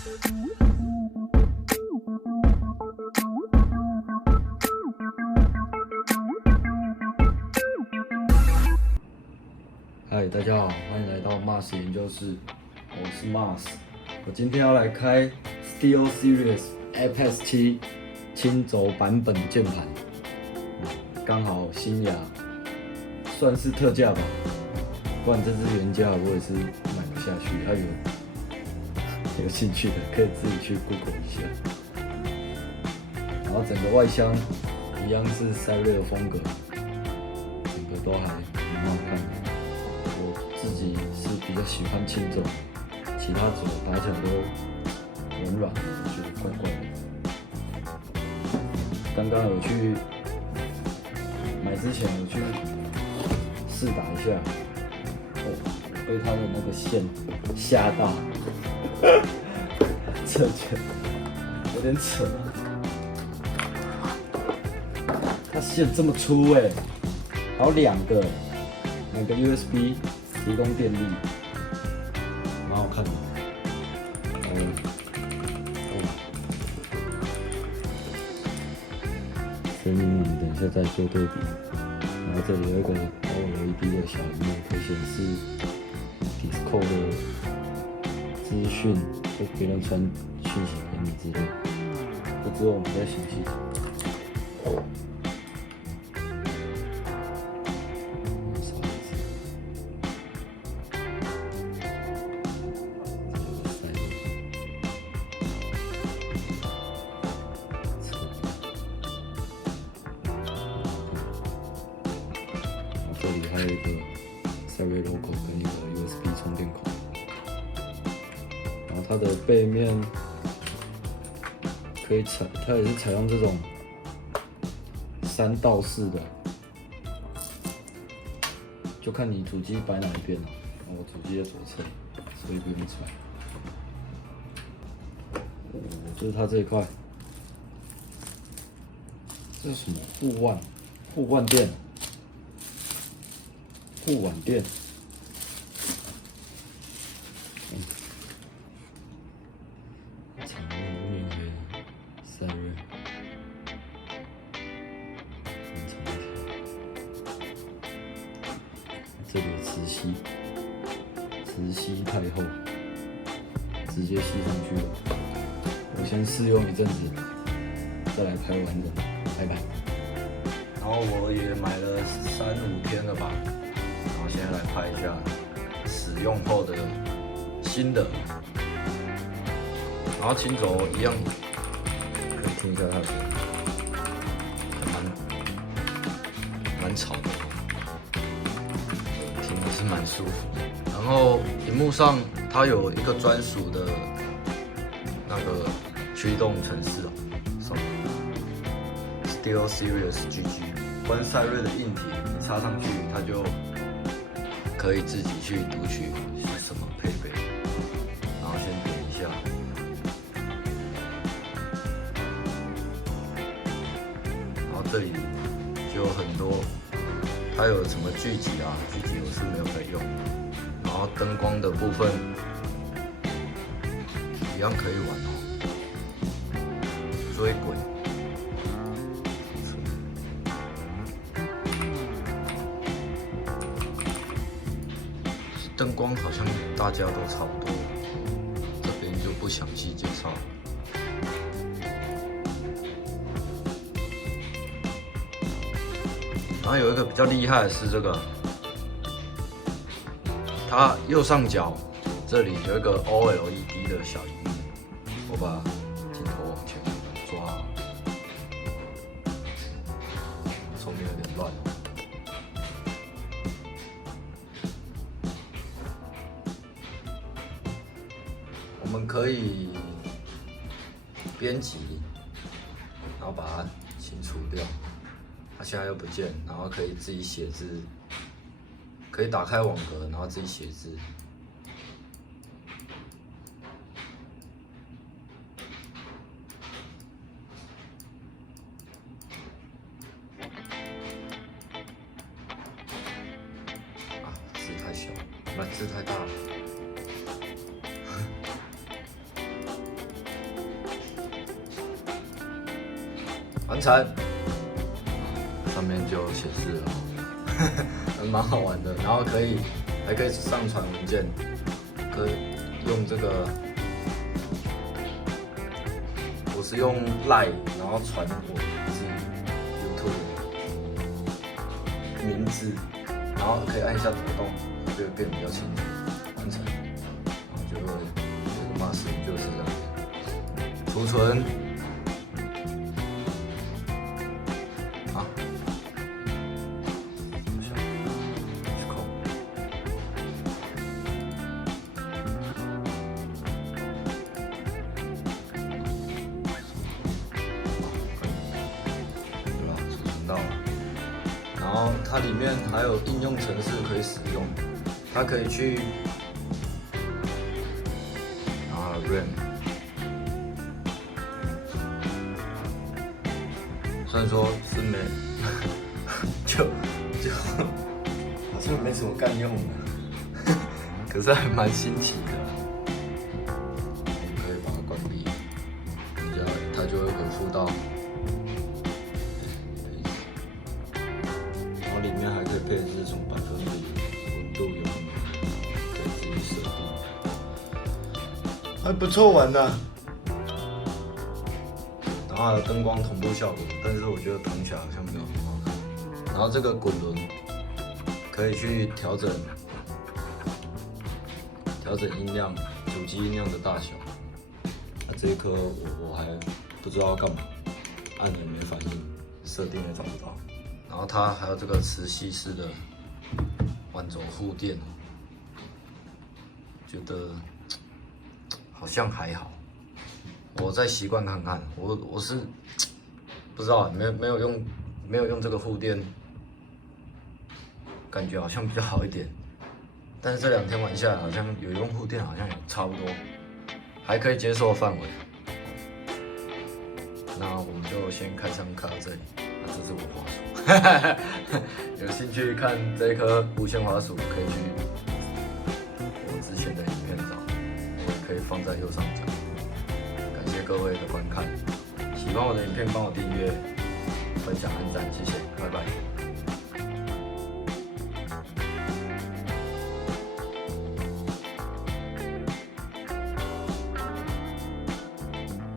嗨，大家好，欢迎来到 Mars 研究室，我是 Mars。我今天要来开 SteelSeries Apex 7轻轴版本的键盘，刚好新雅算是特价吧，不然这支原价我也是买不下去。有兴趣的可以自己去 Google 一下。然后整个外箱一样是赛瑞的风格，整个都还蛮好看的。我自己是比较喜欢轻轴，其他轴打起来都软软的，我觉得怪怪的。刚刚有去买之前有去试打一下，被它的那个线吓到，这就有点扯。它线这么粗哎，还有两个 USB 提供电力，蛮好看的。声音你等一下再做对比。然后这里有一个 OLED 的小屏幕，可以显示 Discord 的资讯，就别人传讯息给你之类的。这之后我们再详细讲。这里还有一个赛瑞 logo 跟一个 USB 充电口，然后它的背面可以它也是采用这种3道式的，就看你主机摆哪一边了。我主机在左侧，所以不用踩。就是它这一块，这是什么护腕垫？护腕垫，长面无面黑的赛瑞，很长一条。这里的磁吸太厚，直接吸上去了。我先试用一阵子，再来拍完整拍板。然后我也买了3-5天了吧。然后现在来拍一下使用后的心得，然后轻轴一样，可以听一下它的声音，蛮吵的，听的是蛮舒服的。然后屏幕上它有一个专属的那个驱动程式哦，什么 SteelSeries GG， 关赛瑞的硬体你插上去，它就可以自己去读取是什么配备，然后先点一下，然后这里就有很多，它有什么聚集啊，聚集我是没有在用，然后灯光的部分一样可以玩哦，追鬼。灯光好像大家都差不多，这边就不详细介绍了。然后有一个比较厉害的是这个，它右上角这里有一个 OLED 的小荧幕，我把镜头往前抓，后面有点乱。我们可以编辑，然后把它清除掉。它现在又不见，然后可以自己写字，可以打开网格，然后自己写字。字太小，不，字太大了。完成，上面就显示了，蛮好玩的。然后还可以上传文件，可以用这个，我是用 Line， 然后传我自 YouTube 名字，然后可以按一下抖动，就会变得比较清楚。完成，然后就会Mars就是这样，储存。然后它里面还有应用程式可以使用，它可以去RAM， 虽然说是没就好像没什么干用的，可是还蛮新奇的。我们可以把它关闭，它就会回复到。里面还可以配置从1%温度有可以自己设定，还不错玩的。然后还有灯光同步效果，但是我觉得躺起来好像没有很好看。然后这个滚轮可以去调整音量，主机音量的大小。这一颗我还不知道要干嘛，按了也没反应，设定也找不到。然后它还有这个磁吸式的万轴护垫，觉得好像还好，我再习惯看看。我是不知道，没有用这个护垫，感觉好像比较好一点。但是这2天玩下来，好像有用护垫好像也差不多，还可以接受的范围。那我们就先开箱看到这里。这是我滑鼠，有兴趣看这一颗无线滑鼠，可以去我之前的影片找，我也可以放在右上角。感谢各位的观看，喜欢我的影片帮我订阅、分享、按赞，谢谢，拜拜。